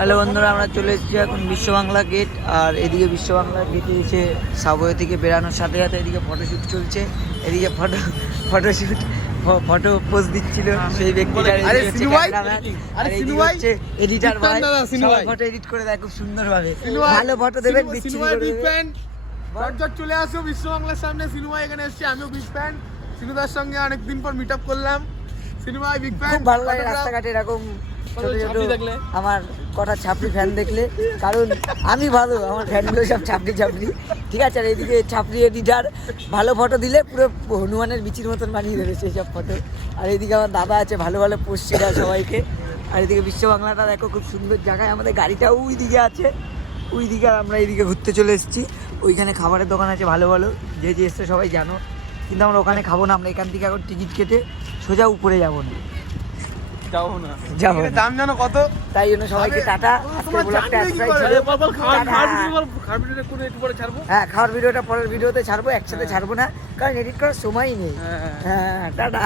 Hello বন্ধুরা, আমরা চলে এসেছি এখন বিশ্ব বাংলা গেট। আর এদিকে বিশ্ব বাংলা গেটে এসে সাবওয়ে থেকে বেরানোর সাথে সাথে এদিকে ফটোশ্যুট চলছে। এদিকে ফটো পোজ দিচ্ছিল সেই ব্যক্তিটা, এডিটার ভাই ফটো এডিট করে দেয় খুব সুন্দর ভাবে। ভালো ফটো দেবেন, চলে আসো বিশ্ব বাংলার সামনে। সিনেমা এখানে এসেছি, আমিও বিগ ফ্যান। সিনুদার সঙ্গে অনেকদিন পর মিট আপ করলাম। সিনেমায় বিগ ফ্যান। খুব ভালো লাগে রাস্তাঘাটে এরকম ছোট ছোট আমার কটা ছাপড়ি ফ্যান দেখলে, কারণ আমি ভালো, আমার ফ্যানগুলো সব ছাপড়ি। ঠিক আছে। আর এদিকে ছাপড়ি এডিটার ভালো ফটো দিলে পুরো হনুমানের বিচির মতন বানিয়ে দেবে সেই সব ফটো। আর এদিকে আমার দাদা আছে, ভালো ভালো পোস্ট দেয় সবাইকে। আর এদিকে বিশ্ব বাংলাটা দেখো, খুব সুন্দর জায়গায়। আমাদের গাড়িটা ওই দিকে আছে, ওই দিকে। আর আমরা এইদিকে ঘুরতে চলে এসেছি। ওইখানে খাবারের দোকান আছে ভালো ভালো, যে এসছে সবাই জানো। কিন্তু আমরা ওখানে খাবো না, আমরা এখান থেকে এখন টিকিট কেটে সোজা উপরে যাবো না, দাম জানো কত? তাই জন্য সবাইকে টাটা। হ্যাঁ, খাওয়ার ভিডিওটা পরের ভিডিওতে ছাড়বো, একসাথে ছাড়বো না, কারণ এডিট করার সময়ই নেই। হ্যাঁ, টাটা।